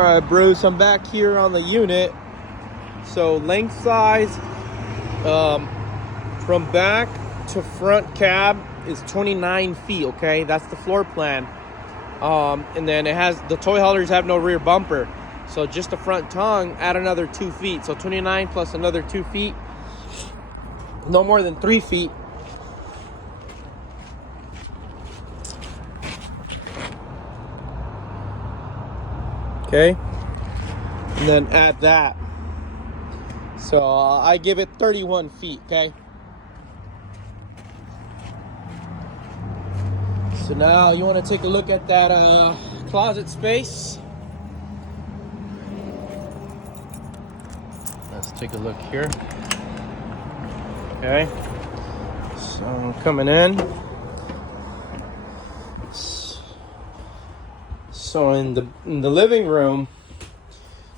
All right, Bruce, I'm back here on the unit. So lengthsize, from back to front cab is 29 feet, okay? That's the floor plan. And then it has, the toy haulers have no rear bumper. So just the front tongue, add another 2 feet. So 29 plus another 2 feet, no more than 3 feet. Okay, and then add that. So I give it 31 feet, okay? So now you want to take a look at that closet space. Let's take a look here. Okay, so I'm coming in. So in the living room,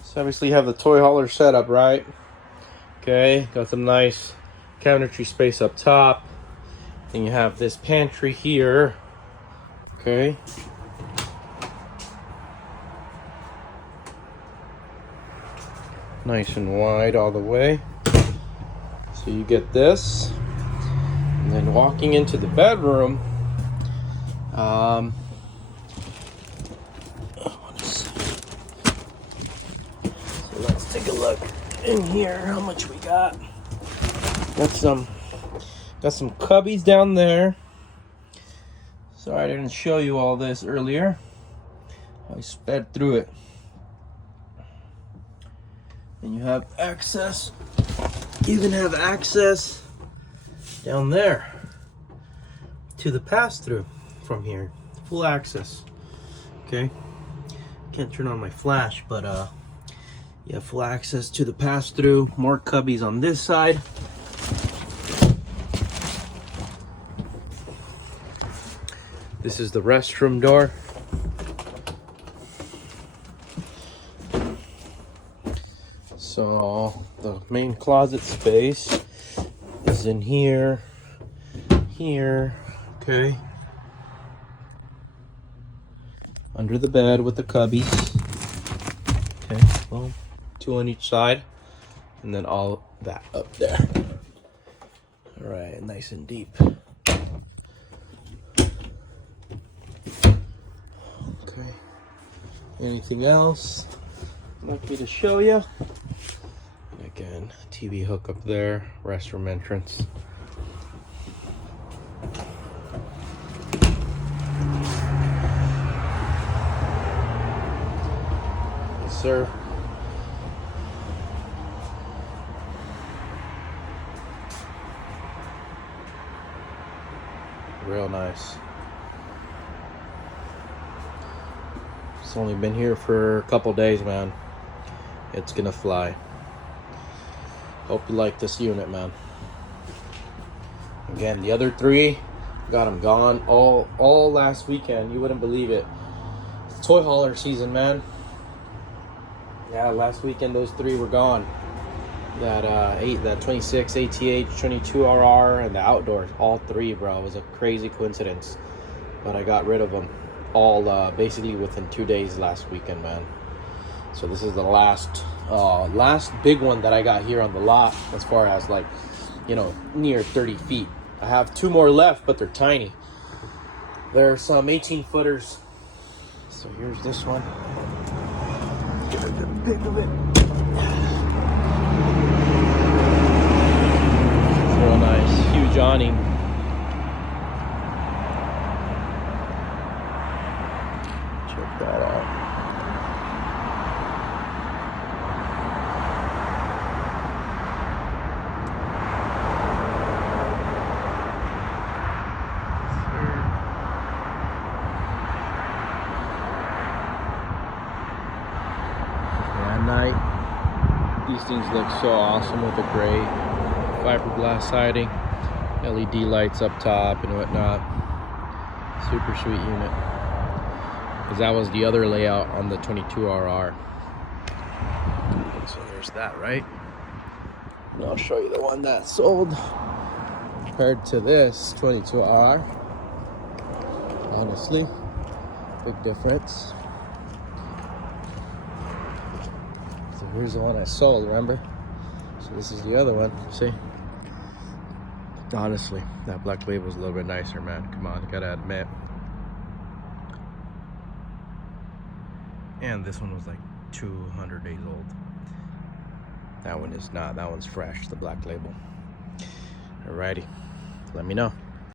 so obviously you have the toy hauler setup, right? Okay, got some nice cabinetry space up top. Then you have this pantry here. Okay. Nice and wide all the way. So you get this. And then walking into the bedroom, so let's take a look in here how much we got. Got some cubbies down there. Sorry I didn't show you all this earlier. I sped through it. And you have access. You can have access down there to the pass-through from here. Full access. Okay. Can't turn on my flash, but you have full access to the pass-through. More cubbies on this side. This is the restroom door. So the main closet space is in here, okay? Under the bed with the cubbies. Okay, well, 2 on each side, and then all that up there. All right, nice and deep. Okay, anything else I'd like me to show you? Again, TV hook up there, restroom entrance. Yes, sir. Real nice. It's only been here for a couple days, man. It's gonna fly. Hope you like this unit, man. Again, the other 3 got them gone all last weekend. You wouldn't believe it. It's toy hauler season, man. Yeah, last weekend those 3 were gone. That 26 ATH, 22 RR, and the outdoors, all 3, bro. It was a crazy coincidence, but I got rid of them all basically within 2 days last weekend, man. So this is the last big one that I got here on the lot, as far as, like, you know, near 30 feet. I have 2 more left, but they're tiny. There are some 18 footers. So here's this one. Get a good pic of it. It's real nice, huge awning. Check that out. Night, these things look so awesome with the gray fiberglass siding, LED lights up top and whatnot. Super sweet unit, because that was the other layout on the 22RR. So there's that, right? And I'll show you the one that sold compared to this 22R. Honestly, big difference. So here's the one I sold, remember? So this is the other one, see? Honestly, that Black Label was a little bit nicer, man. Come on, gotta admit. And this one was like 200 days old. That one is not. That one's fresh, the Black Label. Alrighty, let me know.